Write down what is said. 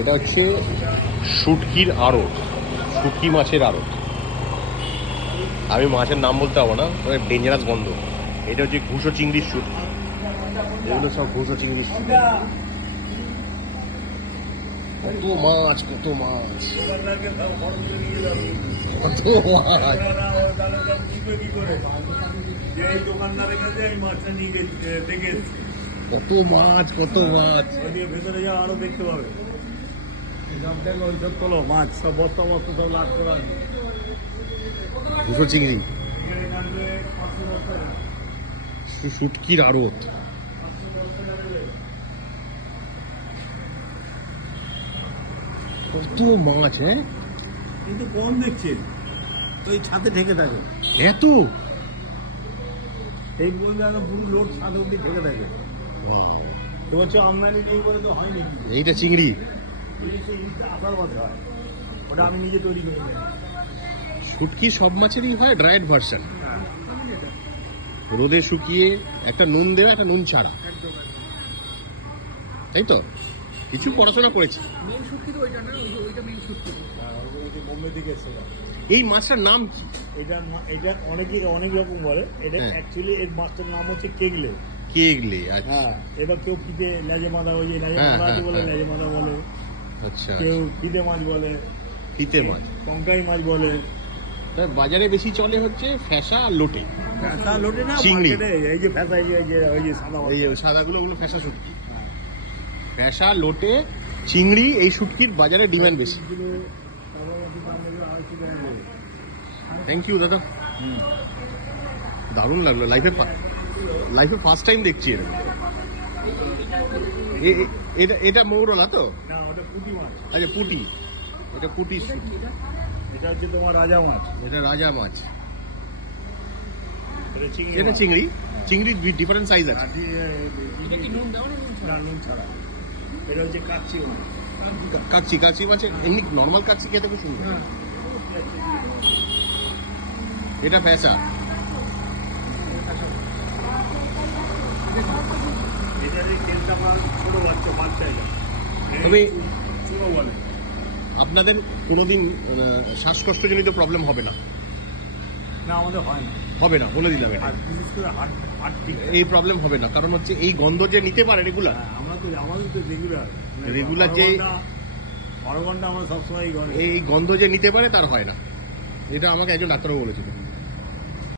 এটা হচ্ছে শুটকির আড়ত, শুটকি মাছের আড়ত। আমি মাছের নাম বলতে পারবো না, ডেঞ্জারাস গন্ধ। এটা হচ্ছে ঘুষো চিংড়ির শুটকি, এগুলো সব ঘুষো চিংড়ির শুটকি। কত মাছ, কত মাছ, কত মাছ, কত মাছ, কত মাছ। ভেতরে যা আরো দেখতে পাবে, ওইসব তোলো মাছ সব বস্তা বস্তা সব লাট করা। ঘুষো চিংড়ি, শুটকির আড়ত। কত মাছ, হ্যাঁ কিন্তু কম দেখছে তো, এই ছাদে ঢেকে থাকে এত। এই বলবে আগে পুরো লোড ছাদে অব্দি ঢেকে থাকে। তো হচ্ছে আমদানি দিয়ে করে তো হয়নি। এইটা চিংড়ি, আসার মধ্যে হয়, ওটা আমি নিজে তৈরি করে দিই। শুটকি সব মাছেরই হয় ড্রাইড ভার্সন, রোদে শুকিয়ে একটা নুন দেওয়া, একটা নুন ছাড়া, তাই তো? কিছু পড়াশোনা করেছি। বোম্বে থেকে এসেছে। এই মাছটার নাম কি? এটা এটা অনেক রকম বলে। এটা অ্যাকচুয়ালি এই মাছটার নাম হচ্ছে কেগলে। কেগলে, আচ্ছা। হ্যাঁ, এবার কেউ ফিতে লেজে মাথা, ওই যে লেজে মাথা আছে বলে লেজে মাথা বলে। আচ্ছা, কেউ ফিতে মাছ বলে, ফিতে মাছ, কঙ্কাই মাছ বলে। বাজারে বেশি চলে হচ্ছে ফ্যাসা আর লোটে। ফ্যাসা লোটে না, চিংড়ি। এই যে ফ্যাসা, ওই যে সাদা, এই সাদাগুলো, ওগুলো ফ্যাসা শুটকি। ফ্যাসা, লোটে, চিংড়ি, এই শুটকির বাজারে ডিমান্ড বেশি। থ্যাংক ইউ দাদা, দারুণ লাগলো। লাইফে ফার্স্ট টাইম দেখছি এরকম। এটা মৌরলা তো? না, ওটা পুঁটি মাছ। আচ্ছা, পুঁটি, এটা পুঁটি। এটা হচ্ছে তোমার রাজা মাছ। এটা রাজা মাছ, এটা চিংড়ি। এটা চিংড়ি। চিংড়ির ডিফারেন্ট সাইজ আছে। না, নুন ছাড়া। এটা হচ্ছে কাচ্চি মাছ। কাচ্চি মাছের এমনি নর্মাল কাচ্চি খেতে খুব সুন্দর। এটা ফ্যাসা। তবে আপনাদের কোনোদিন শ্বাসকষ্টজনিত প্রবলেম হবে না? না, আমাদের হয় না, হবে না, বলে দিলাম। এটা বিশেষ করে এই প্রবলেম হবে না, কারণ হচ্ছে এই গন্ধ যে নিতে পারে রেগুলার। আমাদের তো রেগুলার যে 12 ঘন্টা আমরা সবসময় এই গন্ধ যে নিতে পারে তার হয় না। এটা আমাকে একজন ডাক্তারও বলেছিল।